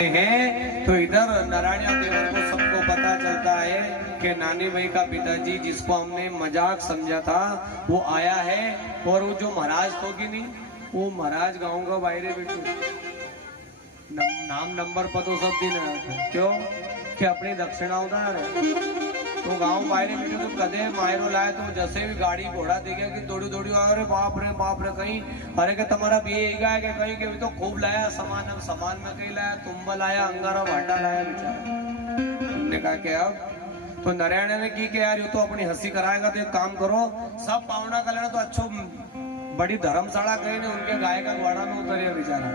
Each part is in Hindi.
हैं तो इधर नारायण देवर को सबको पता चलता है कि नानी भाई का पिताजी जिसको हमने मजाक समझा था वो आया है। और वो जो महाराज तो की नहीं, वो महाराज गाँव का बाहरे बैठो नाम नंबर पर तो सब दिन है क्यों कि अपनी दक्षिणा उधार है। तो गांव बाहर बैठे तो कदे मायरो लाए तो जैसे भी गाड़ी घोड़ा देखे कि दौड़ी दौड़ी अरे बाप रे कहीं अरे के तुम्हारा भी है कि कहीं के भी तो खूब लाया सामान। अब सामान में कहीं लाया तुम्बा लाया अंगारा भाटा लाया बेचारा। हमने कहा कि अब तो नारायण ने की कि यार ये तो अपनी हंसी कराएगा तो एक काम करो सब पावना कर लेना तो अच्छो बड़ी धर्मशाला कहीं नहीं उनके गाय का घोड़ा में उतरिया बेचारा।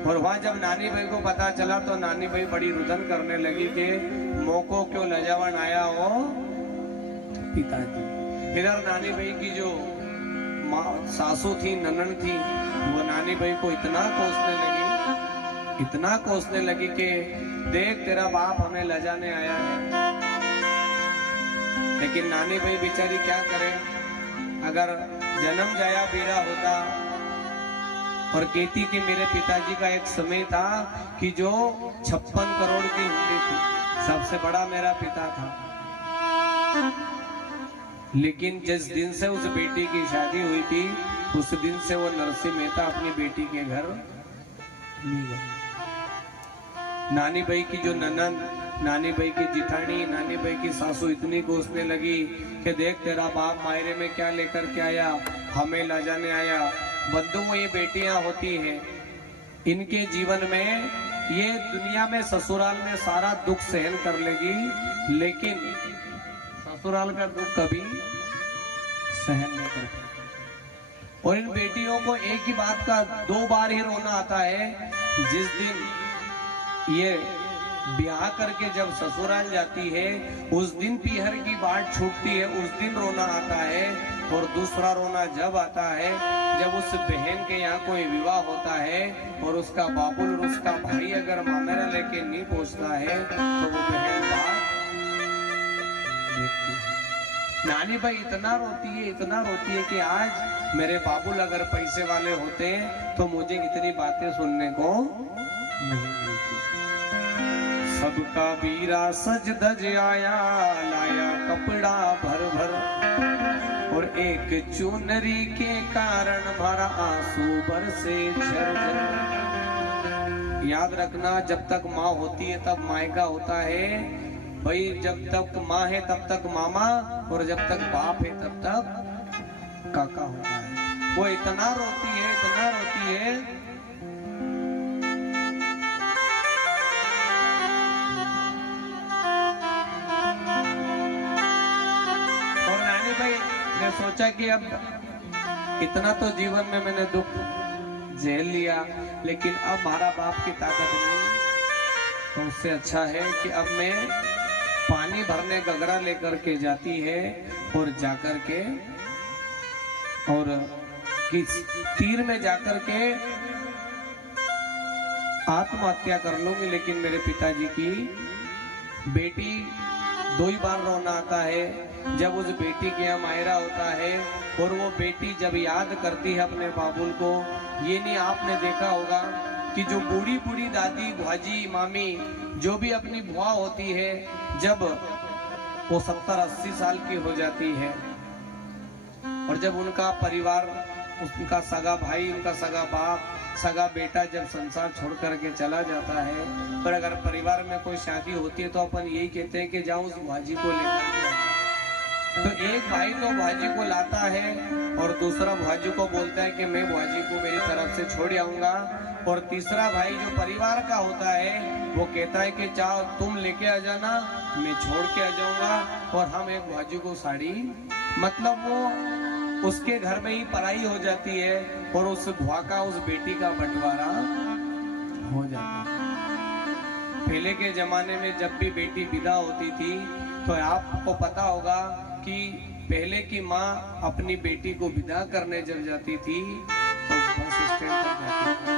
और वहां जब नानी भाई को पता चला तो नानी भाई बड़ी रुदन करने लगी कि मोको क्यों लजावन आया हो पिताजी। इधर नानी भाई की जो सासू थी ननन थी वो नानी भाई को इतना कोसने लगी कि देख तेरा बाप हमें लजाने आया है। लेकिन नानी भाई बेचारी क्या करे, अगर जन्म जाया बेरा होता और कहती कि मेरे पिताजी का एक समय था कि जो 56 करोड़ की हुंडी थी, सबसे बड़ा मेरा पिता था। लेकिन जिस दिन से उस बेटी की शादी हुई थी उस दिन से वो नरसिंह मेहता अपनी बेटी के घर नहीं गए। नानी भाई की जो ननद, नानी भाई की जिठानी, नानी भाई की सासू इतनी कोसने लगी कि देख तेरा बाप मायरे में क्या लेकर के आया, हमें लाजाने आया। बंधुओं ये बेटियां होती हैं, इनके जीवन में ये दुनिया में ससुराल में सारा दुख सहन कर लेगी लेकिन ससुराल का दुख कभी सहन नहीं कर पाती। और इन बेटियों को एक ही बात का 2 बार ही रोना आता है। जिस दिन ये ब्याह करके जब ससुराल जाती है उस दिन पीहर की बाट छूटती है, उस दिन रोना आता है। और दूसरा रोना जब आता है जब उस बहन के यहाँ कोई विवाह होता है और उसका बाबुल और उसका भाई अगर मामेरा लेके नहीं पहुंचता है तो वो बहन बात देखती है। नानी भाई इतना रोती है कि आज मेरे बाबुल अगर पैसे वाले होते तो मुझे इतनी बातें सुनने को नहीं मिलती। सबका वीरा सज धज आया, लाया कपड़ा भर भर और एक चुनरी के कारण भरा आंसू बरसे झरझर। याद रखना जब तक माँ होती है तब मायका होता है भाई, जब तक माँ है तब तक मामा और जब तक बाप है तब तक काका होता है। वो इतना रोती है और नानी भाई ने सोचा कि अब इतना तो जीवन में मैंने दुख झेल लिया लेकिन अब हमारा बाप की ताकत नहीं, तो उससे अच्छा है कि अब मैं पानी भरने गगरा लेकर के जाती है और जाकर के और किस तीर में जाकर के आत्महत्या कर लूंगी। लेकिन मेरे पिताजी की बेटी 2 ही बार रोना आता है जब उस बेटी के यहाँ मायरा होता है और वो बेटी जब याद करती है अपने बाबुल को। ये नहीं आपने देखा होगा कि जो बूढ़ी बूढ़ी दादी भाजी मामी जो भी अपनी बुआ होती है जब वो 70-80 साल की हो जाती है और जब उनका परिवार, उनका सगा भाई, उनका सगा बाप, सगा बेटा जब संसार छोड़ करके चला जाता है, पर अगर परिवार में कोई शादी होती है तो अपन यही कहते हैं कि जाओ उस भाजी को लेकर के। तो एक भाई तो भाजी को लाता है और दूसरा भाजी को बोलता है कि मैं भाजी को मेरी तरफ से छोड़ आऊंगा। और तीसरा भाई जो परिवार का होता है वो कहता है कि चाहो तुम लेके आ जाना, मैं छोड़ के आ जाऊंगा। और हम एक भाजी को साड़ी, मतलब वो उसके घर में ही पढ़ाई हो जाती है और उस भुआ का उस बेटी का बंटवारा हो जाता है। पहले के जमाने में जब भी बेटी विदा होती थी तो आपको पता होगा कि पहले की माँ अपनी बेटी को विदा करने जब जाती थी तो बस स्टैंड पर जाती थी,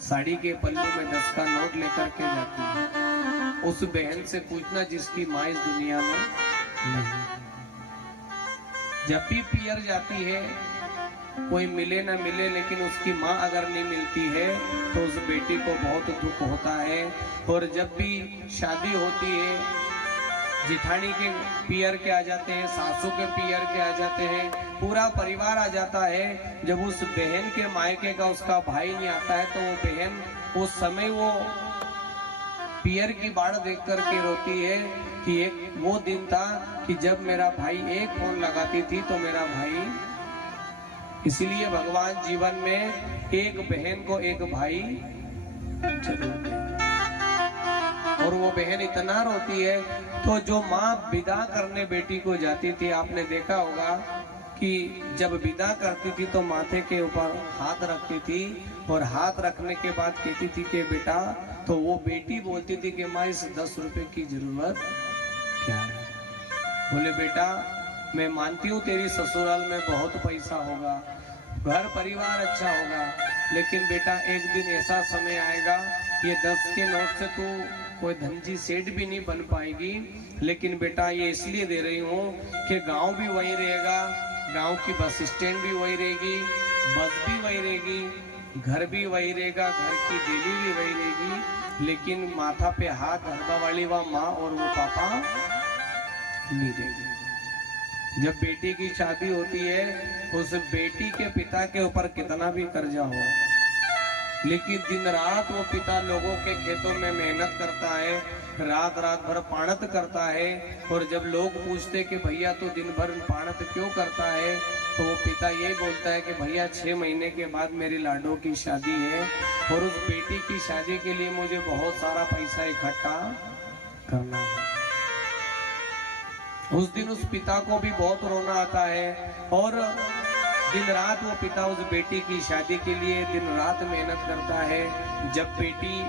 साड़ी के पल्लू में 10 का नोट लेकर के जाती है। उस बहन से पूछना जिसकी माँ इस दुनिया में नहीं। जब भी पियर जाती है कोई मिले ना मिले, लेकिन उसकी माँ अगर नहीं मिलती है तो उस बेटी को बहुत दुख होता है। और जब भी शादी होती है, जिठानी के पियर के आ जाते हैं, सासू के पियर के आ जाते हैं, पूरा परिवार आ जाता है। जब उस बहन के मायके का उसका भाई नहीं आता है तो वो बहन उस समय वो पियर की बाढ़ देख करके रोती है कि एक वो दिन था कि जब मेरा भाई एक फोन लगाती थी तो मेरा भाई। इसीलिए भगवान जीवन में एक बहन को एक भाई जरूर दे। और वो बहन इतना रोती है तो जो माँ विदा करने बेटी को जाती थी, आपने देखा होगा कि जब विदा करती थी तो माथे के ऊपर हाथ रखती थी और हाथ रखने के बाद कहती थी कि बेटा, तो वो बेटी बोलती थी कि माँ इस 10 रुपए की जरूरत क्या है। बोले बेटा मैं मानती हूँ तेरी ससुराल में बहुत पैसा होगा, घर परिवार अच्छा होगा, लेकिन बेटा एक दिन ऐसा समय आएगा ये 10 के नोट से तू कोई धनजी सेठ भी नहीं बन पाएगी। लेकिन बेटा ये इसलिए दे रही हूँ कि गांव भी वही रहेगा, गांव की बस स्टैंड भी वही रहेगी, बस भी वही रहेगी, घर भी वही रहेगा, घर की डेली भी वही रहेगी, लेकिन माथा पे हाथ धरने वाली वह माँ और वो पापा नहीं देंगे। जब बेटी की शादी होती है उस बेटी के पिता के ऊपर कितना भी कर्जा हो, लेकिन दिन रात वो पिता लोगों के खेतों में मेहनत करता है, रात रात भर पाणत करता है। और जब लोग पूछते कि भैया तो दिन भर पाणत क्यों करता है, तो वो पिता ये बोलता है कि भैया 6 महीने के बाद मेरी लाडो की शादी है और उस बेटी की शादी के लिए मुझे बहुत सारा पैसा इकट्ठा करना है। उस दिन उस पिता को भी बहुत रोना आता है और दिन रात वो पिता उस बेटी की शादी के लिए दिन रात मेहनत करता है। जब बेटी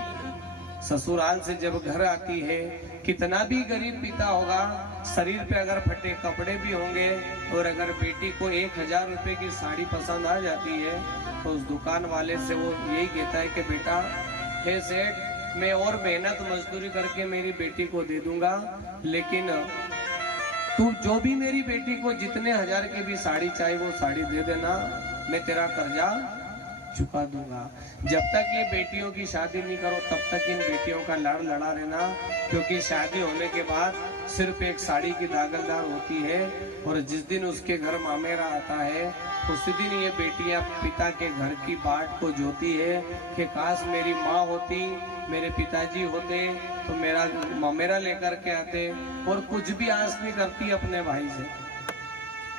ससुराल से जब घर आती है, कितना भी गरीब पिता होगा, शरीर पे अगर फटे कपड़े भी होंगे और अगर बेटी को 1000 रुपए की साड़ी पसंद आ जाती है तो उस दुकान वाले से वो यही कहता है कि बेटा हे सेठ, मैं और मेहनत मजदूरी करके मेरी बेटी को दे दूंगा, लेकिन तू जो भी मेरी बेटी को जितने 1000 की भी साड़ी चाहिए वो साड़ी दे देना, मैं तेरा कर्जा चुका दूंगा। जब तक ये बेटियों की शादी नहीं करो तब तक इन बेटियों का लाड़ लड़ा रहना, क्योंकि शादी होने के बाद सिर्फ एक साड़ी की दागलदार होती है और जिस दिन उसके घर मामेरा आता है उसी दिन ये बेटियां पिता के घर की बाट को जोती है कि काश मेरी माँ होती, मेरे पिताजी होते तो मेरा मामेरा लेकर के आते। और कुछ भी आस नहीं करती अपने भाई से,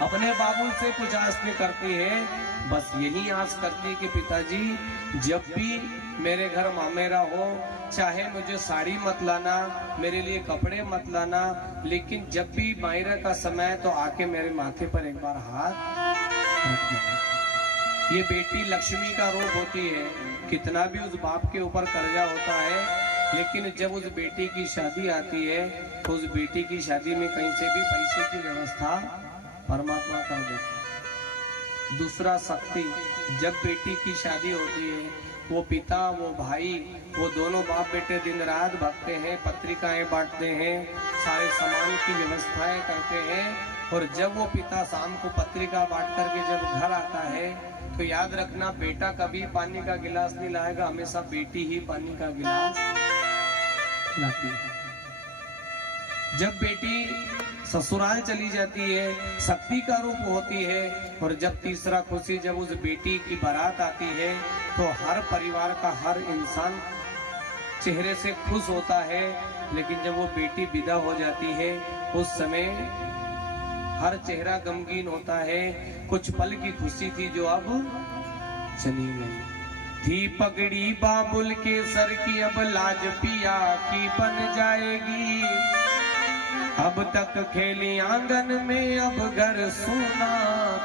अपने बाबू से कुछ आस नहीं करती है, बस यही आस करती है कि पिताजी जब भी मेरे घर मामेरा हो, चाहे मुझे साड़ी मत लाना, मेरे लिए कपड़े मत लाना, लेकिन जब भी मायरा का समय तो आके मेरे माथे पर एक बार हाथ रख देना। ये बेटी लक्ष्मी का रूप होती है, कितना भी उस बाप के ऊपर कर्जा होता है, लेकिन जब उस बेटी की शादी आती है तो उस बेटी की शादी में कहीं से भी पैसे की व्यवस्था परमात्मा कर देता है। दूसरा शक्ति, जब बेटी की शादी होती है वो पिता वो भाई वो दोनों बाप बेटे दिन रात भगते हैं, पत्रिकाएं बांटते हैं, सारे सामान की व्यवस्थाएं करते हैं। और जब वो पिता शाम को पत्रिका बांट करके जब घर आता है तो याद रखना बेटा कभी पानी का गिलास नहीं लाएगा, हमेशा बेटी ही पानी का गिलास लाती है। जब बेटी ससुराल चली जाती है शक्ति का रूप होती है। और जब तीसरा खुशी, जब उस बेटी की बारात आती है तो हर परिवार का हर इंसान चेहरे से खुश होता है, लेकिन जब वो बेटी विदा हो जाती है उस समय हर चेहरा गमगीन होता है। कुछ पल की खुशी थी जो अब चली गई। थी पगड़ी बाबुल के सर की, अब लाज पिया की बन जाएगी। अब तक खेली आंगन में, अब घर सूना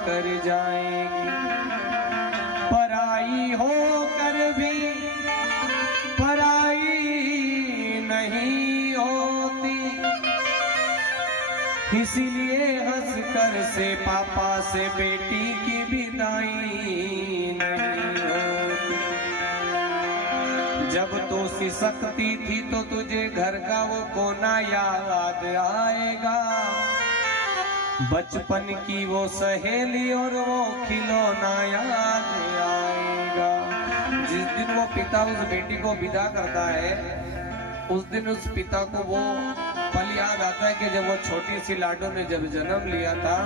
कर जाएगी। पराई होकर भी पराई नहीं होती, इसीलिए हंसकर से पापा से बेटी की विदाई नहीं होती। जब तो सिसकती थी तो तुझे घर का वो कोना याद आएगा। बचपन की वो सहेली और वो खिलौना याद आएगा। जिस दिन वो पिता उस बेटी को विदा करता है, उस दिन उस पिता को वो पल याद आता है कि जब वो छोटी सी लाडो ने जब जन्म लिया था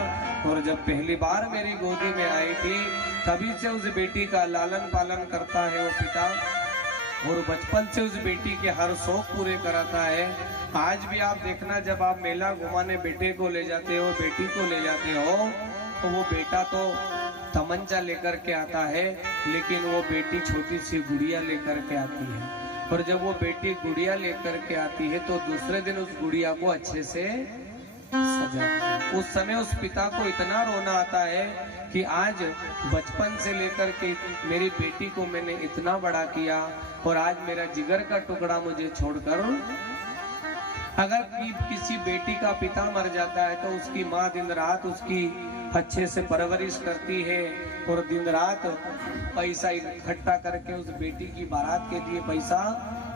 और जब पहली बार मेरी गोदी में आई थी, तभी से उस बेटी का लालन पालन करता है वो पिता, और बचपन से उस बेटी के हर शौक पूरे कराता है। आज भी आप देखना, जब आप मेला घुमाने बेटे को ले जाते हो, बेटी को ले जाते हो, तो वो बेटा तो तमंचा लेकर के आता है, लेकिन वो बेटी छोटी सी गुड़िया लेकर के आती है। और जब वो बेटी गुड़िया लेकर के आती है तो दूसरे दिन उस गुड़िया को अच्छे से सजाती है। उस समय उस पिता को इतना रोना आता है कि आज बचपन से लेकर के मेरी बेटी को मैंने इतना बड़ा किया और आज मेरा जिगर का टुकड़ा मुझे छोड़कर। अगर किसी बेटी का पिता मर जाता है तो उसकी माँ दिन रात उसकी अच्छे से परवरिश करती है और दिन रात पैसा इकट्ठा करके उस बेटी की बारात के लिए पैसा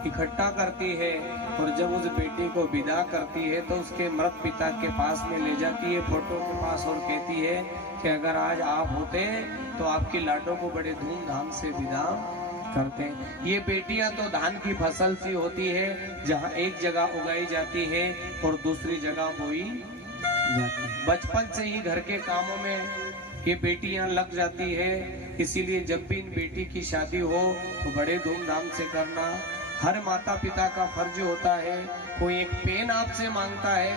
इकट्ठा करती है, और जब उस बेटी को विदा करती है तो उसके मृत पिता के पास में ले जाती है, फोटो के पास, और कहती है कि अगर आज आप होते तो आपकी लाडो को बड़े धूमधाम से विदा करते हैं। ये बेटियां तो धान की फसल सी होती है, जहां एक जगह उगाई जाती है और दूसरी जगह बोई जाती है। बचपन से ही घर के कामों में ये बेटियां लग जाती है, इसीलिए जब भी इन बेटी की शादी हो तो बड़े धूमधाम से करना हर माता पिता का फर्ज होता है। कोई एक पेन आपसे मांगता है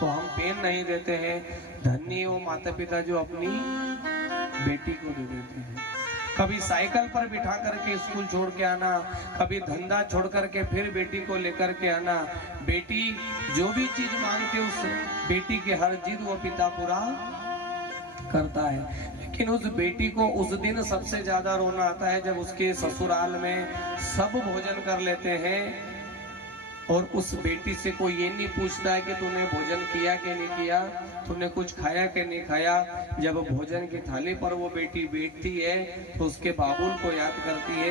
तो हम पेन नहीं देते हैं। धन्य वो माता पिता जो अपनी बेटी को दे देते हैं। कभी साइकिल पर बिठा करके स्कूल छोड़ के आना, कभी धंधा छोड़ करके फिर बेटी को लेकर के आना। बेटी जो भी चीज मांगती उस बेटी के हर जिद वो पिता पूरा करता है। लेकिन उस बेटी को उस दिन सबसे ज्यादा रोना आता है जब उसके ससुराल में सब भोजन कर लेते हैं और उस बेटी से कोई ये नहीं पूछता है कि तूने भोजन किया कि नहीं किया, तूने कुछ खाया कि नहीं खाया। जब भोजन की थाली पर वो बेटी बैठती है तो उसके बाबुल को याद करती है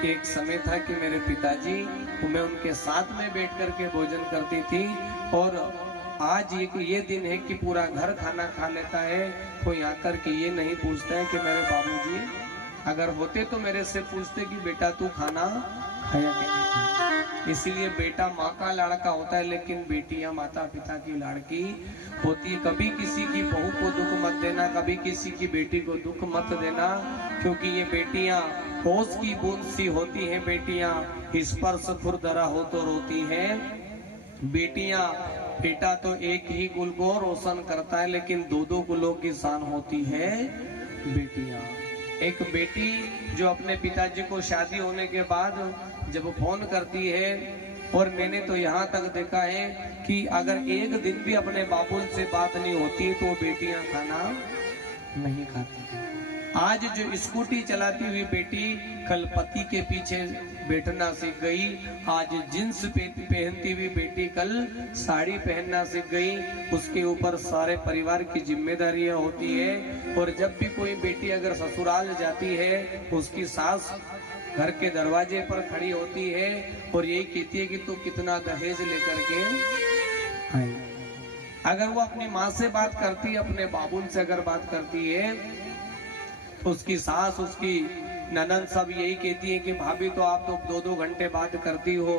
कि एक समय था कि मेरे पिताजी, मैं उनके साथ में बैठ करके भोजन करती थी, और आज ये दिन है कि पूरा घर खाना खा लेता है। कोई आकर के ये नहीं पूछता है कि मेरे बाबूजी, अगर होते तो मेरे से पूछते कि बेटा तू खाना खाया कि नहीं खाया। इसीलिए बेटा माँ का लाड़का होता है, लेकिन बेटियां माता पिता की लाड़की होती है। कभी किसी की बहू को दुख मत देना, कभी किसी की बेटी को दुख मत देना, क्योंकि ये बेटियां होश की बूंद सी होती हैं। बेटियां स्पर्श खुरदरा हो तो रोती हैं। बेटियां, बेटा तो एक ही कुल को रोशन करता है, लेकिन दो दो कुलों की शान होती है बेटियां। एक बेटी जो अपने पिताजी को शादी होने के बाद जब फोन करती है, और मैंने तो यहाँ तक देखा है कि अगर एक दिन भी अपने बाबुल से बात नहीं होती तो बेटियां खाना नहीं खाती। आज जो स्कूटी चलाती हुई बेटी कल पति के पीछे बैठना सीख गई, आज जींस पहनती हुई बेटी कल साड़ी पहनना सीख गई। उसके ऊपर सारे परिवार की जिम्मेदारियां होती है। और जब भी कोई बेटी अगर ससुराल जाती है, उसकी सास घर के दरवाजे पर खड़ी होती है और यही कहती है कि तू कितना दहेज लेकर के आई। अगर वो अपनी माँ से बात करती है, अपने बाबुल से अगर बात करती है, तो उसकी सास, उसकी ननद सब यही कहती है कि भाभी तो आप तो 2-2 घंटे बात करती हो।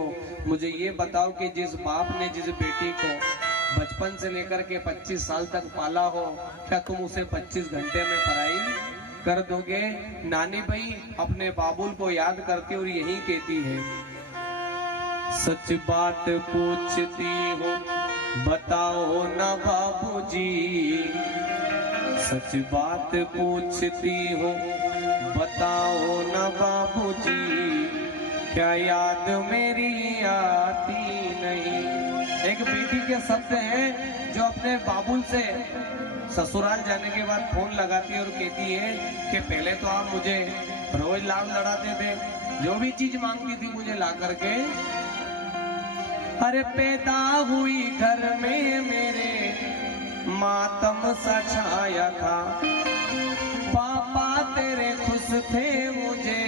मुझे ये बताओ कि जिस बाप ने जिस बेटी को बचपन से लेकर के 25 साल तक पाला हो, क्या तुम उसे 25 घंटे में पढ़ाई कर दोगे? नानी भाई अपने बाबुल को याद करती और यही कहती है, सच बात पूछती हो बताओ ना बाबूजी, सच बात पूछती हो बताओ ना बाबूजी, क्या याद मेरी आती नहीं। एक बेटी के शब्द हैं जो अपने बाबुल से ससुराल जाने के बाद फोन लगाती है और कहती है कि पहले तो आप मुझे रोज लाड़ लड़ाते थे, जो भी चीज मांगती थी मुझे ला करके। अरे पैदा हुई घर में मेरे मातम सा छाया था, पापा तेरे खुश थे मुझे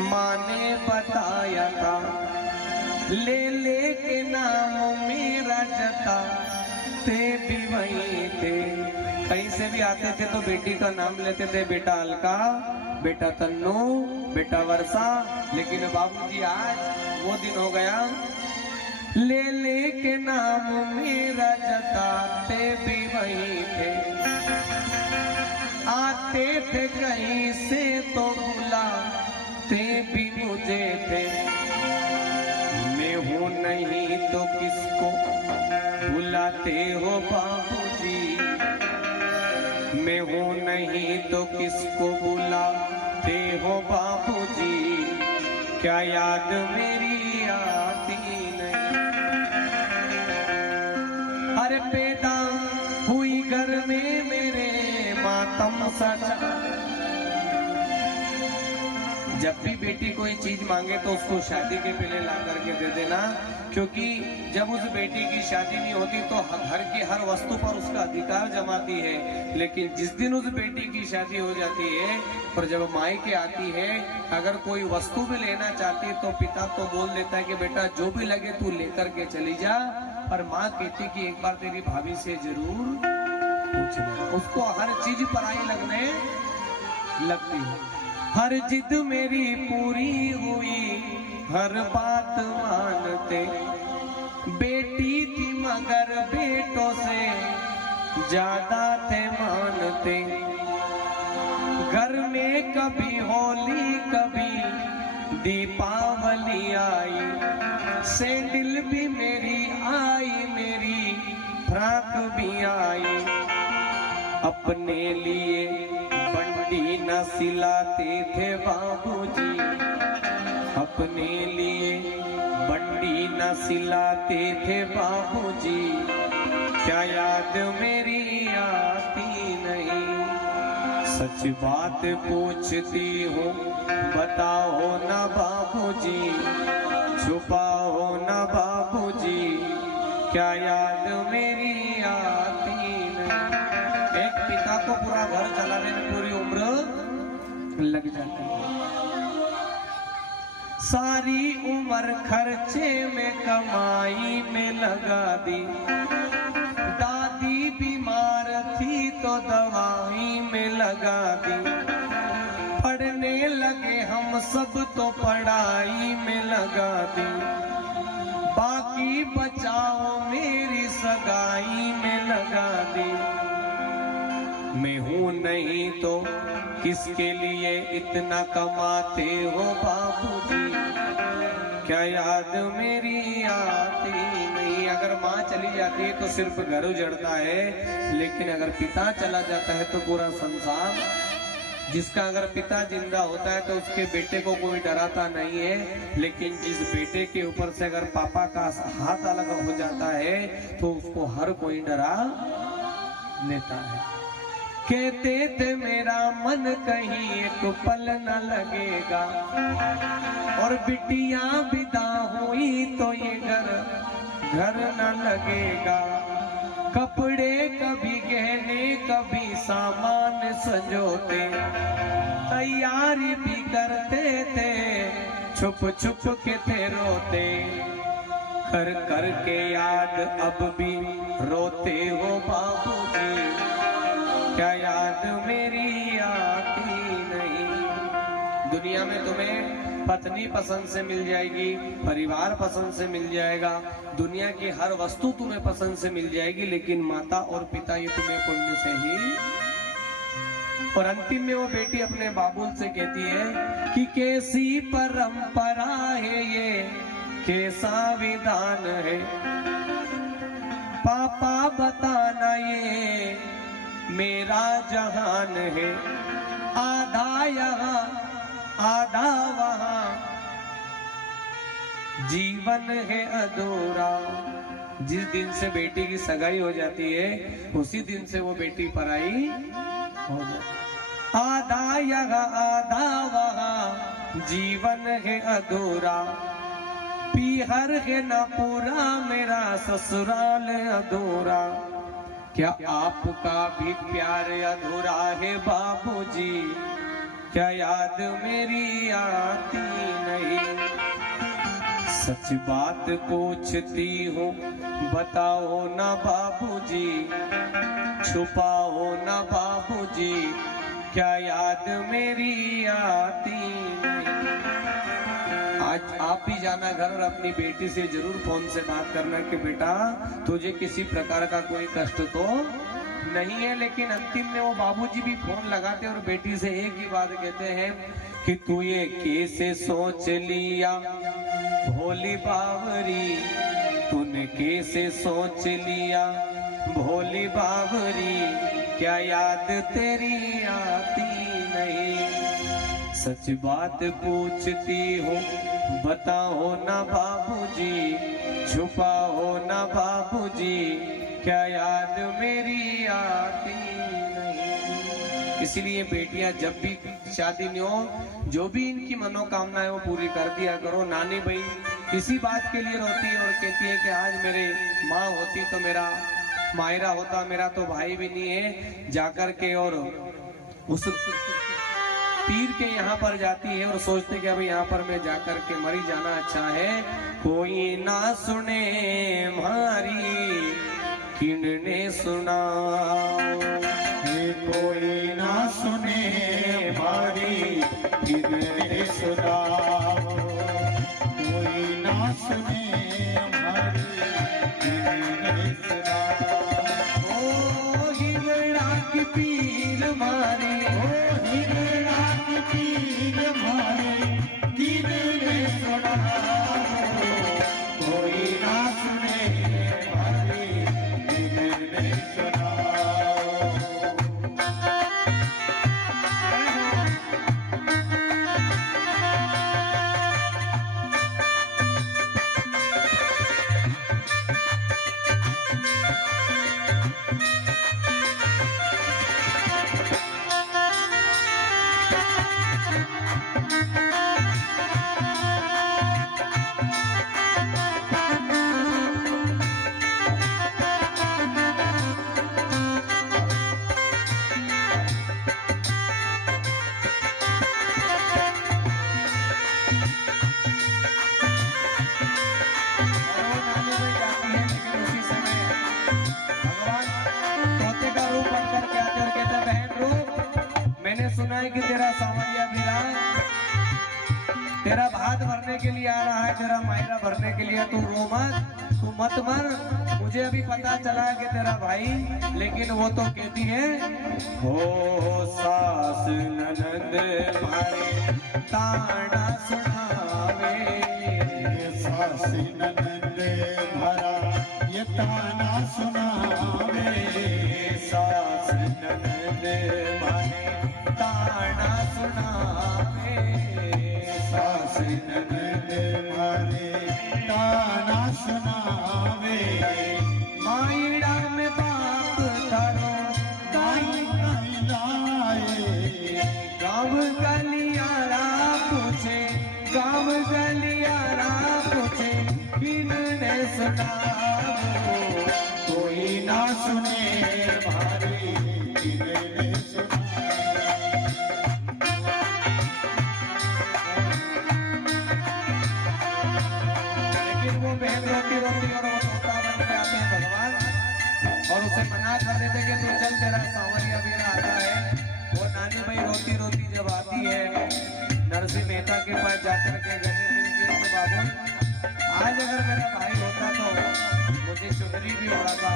माँ ने बताया था, ले ले के नाम मेरा जता ते भी वहीं थे। कहीं से भी आते थे तो बेटी का नाम लेते थे, बेटा अलका, बेटा तन्नू, बेटा वर्षा। लेकिन बाबूजी आज वो दिन हो गया, ले ले के नाम मेरा जताते भी वहीं थे। आते थे कहीं से तो बुलाते भी मुझे थे। मैं हूं नहीं तो किसको बुलाते हो बाबूजी, मैं हूं नहीं तो किसको बुलाते हो बाबूजी, क्या याद मेरी आती नहीं। अरे पैदा हुई घर में मेरे मातम सजा। जब भी बेटी कोई चीज मांगे तो उसको शादी के पहले ला करके दे देना, क्योंकि जब उस बेटी की शादी नहीं होती तो घर की हर वस्तु पर उसका अधिकार जमाती है। लेकिन जिस दिन उस बेटी की शादी हो जाती है और जब मायके आती है, अगर कोई वस्तु भी लेना चाहती है तो पिता तो बोल देता है कि बेटा जो भी लगे तू लेकर के चली जा, पर माँ कहती कि एक बार तेरी भाभी से जरूर पूछना। उसको हर चीज पराई लगने लगती है। हर जिद मेरी पूरी हुई, हर बात मानते। बेटी थी मगर बेटों से ज्यादा थे मानते। घर में कभी होली कभी दीपावली आई, सैंडल भी मेरी आई, मेरी फ्रॉक भी आई। अपने लिए बंडी न सिलाते थे बाबूजी, अपने लिए बंडी न सिलाते थे बाबूजी, क्या याद मेरी आती नहीं। सच बात पूछती हो बताओ ना बाबूजी, छुपाओ ना बाबूजी, क्या याद मेरी आती नहीं। एक पिता को पूरा घर चलाने में पूरी उम्र लग जाती है। सारी उम्र खर्चे में कमाई में लगा दी। दादी बीमार थी तो दवाई में लगा दी। पढ़ने लगे हम सब तो पढ़ाई में लगा दी। बाकी बचाओ मेरी सगाई में लगा दी। मैं हूं नहीं तो किसके लिए इतना कमाते हो बाबूजी, क्या याद मेरी आती नहीं। अगर माँ चली जाती है तो सिर्फ घर उजड़ता है, लेकिन अगर पिता चला जाता है तो पूरा संसार। जिसका अगर पिता जिंदा होता है तो उसके बेटे को कोई डराता नहीं है, लेकिन जिस बेटे के ऊपर से अगर पापा का हाथ अलग हो जाता है तो उसको हर कोई डरा लेता है। कहते थे मेरा मन कहीं एक पल न लगेगा, और बिटिया विदा हुई तो ये घर न लगेगा। कपड़े कभी गहने कभी सामान सजोते, तैयारी भी करते थे छुप छुप के थे रोते। कर कर के याद अब भी रोते हो बाबूजी, क्या याद मेरी आती नहीं। दुनिया में तुम्हें पत्नी पसंद से मिल जाएगी, परिवार पसंद से मिल जाएगा, दुनिया की हर वस्तु तुम्हें पसंद से मिल जाएगी, लेकिन माता और पिता ये तुम्हें पुण्य से ही। और अंतिम में वो बेटी अपने बाबुल से कहती है कि कैसी परंपरा है ये, कैसा विधान है, पापा बताना ये मेरा जहान है। आधा यहाँ आधा वहाँ, जीवन है अधूरा। जिस दिन से बेटी की सगाई हो जाती है उसी दिन से वो बेटी पराई हो जाती। आधा यहाँ आधा वहाँ, जीवन है अधूरा। पीहर है न पूरा मेरा ससुराल अधूरा। क्या आपका भी प्यार अधूरा है बाबूजी, क्या याद मेरी आती नहीं। सच बात पूछती हूँ बताओ ना बाबूजी, छुपाओ ना बाबूजी, क्या याद मेरी आती नहीं। आज आप भी जाना घर और अपनी बेटी से जरूर फोन से बात करना कि बेटा तुझे किसी प्रकार का कोई कष्ट तो नहीं है। लेकिन अंतिम में वो बाबूजी भी फोन लगाते और बेटी से एक ही बात कहते हैं कि तू ये कैसे सोच लिया भोली बावरी, तूने कैसे सोच लिया भोली बावरी, क्या याद तेरी आती नहीं। सच बात पूछती हूँ बताओ ना बाबूजी, छुपाओ ना बाबूजी, क्या याद मेरी आती नहीं। इसलिए बेटियां जब भी शादी में हो, जो भी इनकी मनोकामनाएं वो पूरी कर दिया करो। नानी भाई इसी बात के लिए रोती है और कहती है कि आज मेरे माँ होती तो मेरा मायरा होता, मेरा तो भाई भी नहीं है। जाकर के और उस पीर के यहाँ पर जाती है और सोचते कि अब यहाँ पर मैं जाकर के मरी जाना अच्छा है। कोई ना सुने मारी किनने सुना, कोई ना सुने मारी किनने सुना, कोई ना सुने मारी किनने सुना। ओ हिंगड़ा की पीर मारी, ओ हिंगड़ा की पीर मारी किनने सुना, कोई ना सुने मारी किनने सुना। सुना है कि तेरा सावरिया वीरा तेरा भात भरने के लिए आ रहा है, तेरा मायरा भरने के लिए। तू रो मत, तू मत मर। मुझे अभी पता चला कि तेरा भाई, लेकिन वो तो कहती है हो सास ननद मारे ताना सुनावे, सास ननद भरा ये ताना सुनावे, सास ननद मारे ताना सुनावे, सास ननद मारे ताना सुनावे। मायड़ा में बाप धरो दाई दाई लाए, गाँव गलियारा पूछे, गाँव गलियारा पूछे, किनने सुनाओ, कोई ना सुने मारी किनने सुना। लेकिन वो बहन रोती रोती और वो तोता बन के आते हैं भगवान और उसे मना कर देते कि तू चल, तेरा सांवरिया वीरा आता है। वो नानी भाई रोती रोती जब आती है नरसिंह मेहता के पास जाकर के गले मिलती है कि बाबू आज अगर मेरा भाई होता तो मुझे चुनरी भी उड़ाता।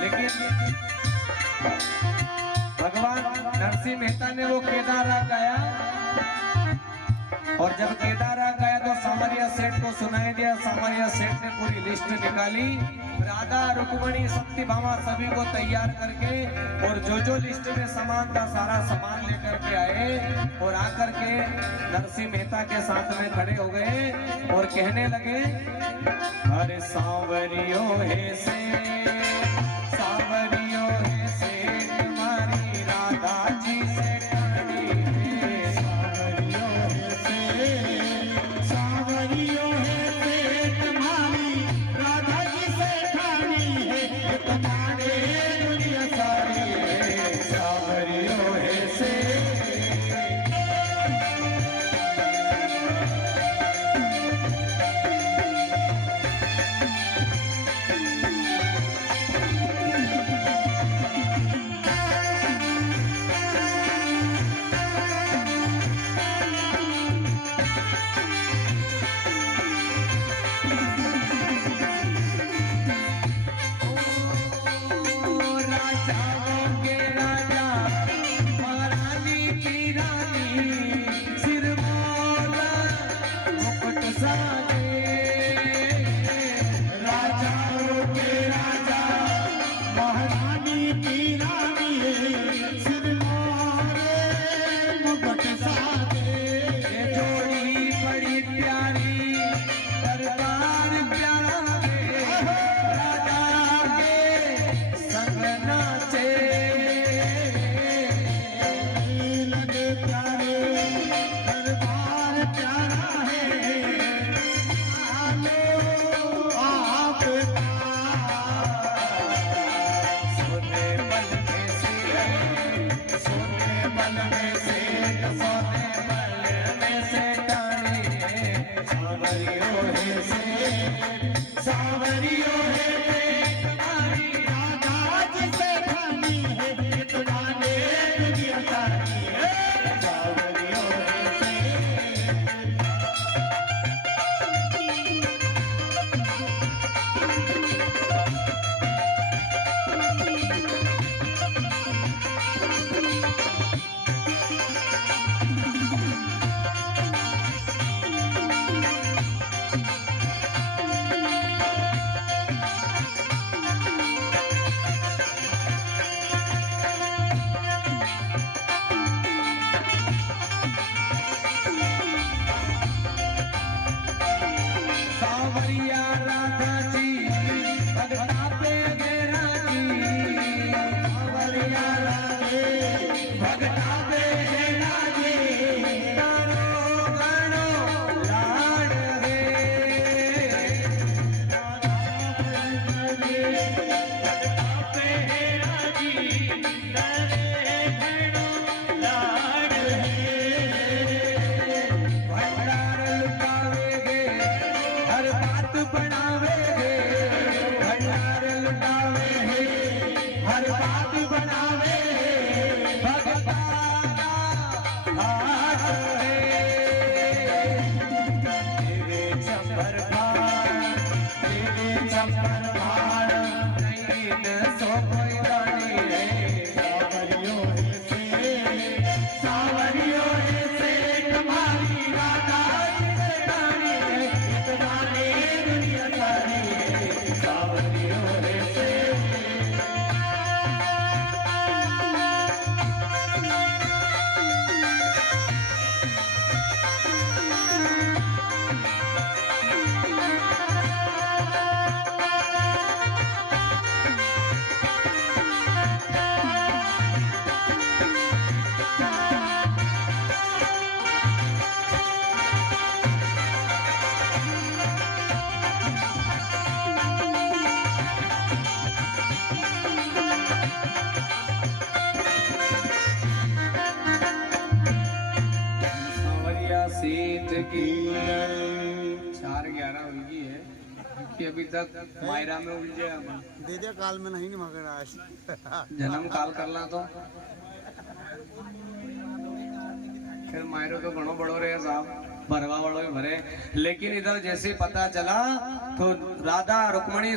लेकिन भगवान नरसिंह मेहता ने वो केदारनाथ गाया और जब केदारनाथ गाया तो सामरिया सेठ को सुनाई दिया। सामरिया सेठ ने पूरी लिस्ट निकाली, राधा रुक्मणी सत्यभामा सभी को तैयार करके और जो लिस्ट में सामान था सारा सामान लेकर के आए और आकर के नरसिंह मेहता के साथ में खड़े हो गए और कहने लगे अरे सांवरियो है से, सांवरियो है से तुम्हारी राधा जी से ठानी है, सांवरियो है से, सांवरियो है से तुम्हारी राधा जी से ठानी है, ये तुम्हारे दुनिया सारी है, सांवरियो है से। साजे राजाओं के राजा महारानी की रानी सिर मोरे मुकुट साजे जोड़ी बड़ी प्यारी दरबार प्यारा है राजा के संग नाचे लगे प्यारे दरबार प्यारा है आलो आपका सोने बल में से सोने बल में से सोने बल में से टाणी है सावरियों है से सावरियों है तुम्हारी राजा जिसे खानी है इतना ने दुनिया तारी है सावरियों है से सावरिया राधा जी भगता पे घेरा जी सावरिया राजे भगता पे घेरा जी तारो गानो लाड है भंडार लुटावेगे हर बात बनावेगे भंडार लुटावेगे हर बात बनावे भगता का हाथ है तेरे चंबर भार नहीं न सो कोई दानी है सावरियों है से सावरियों है से तुम्हारी राधा जिसे खानी है इतना ने दुनिया तारी है सावरियों है से सावरिया सीट की 4:11 उलझी है कि अभी तक मायरा में उलझे हम दे दे काल में नहीं मगर आज जन्म काल करना तो फिर मायरो तो घणो बड़ो रहे साहब भरवा वालों ही भरे लेकिन इधर जैसे पता चला तो राधा रुक्मणी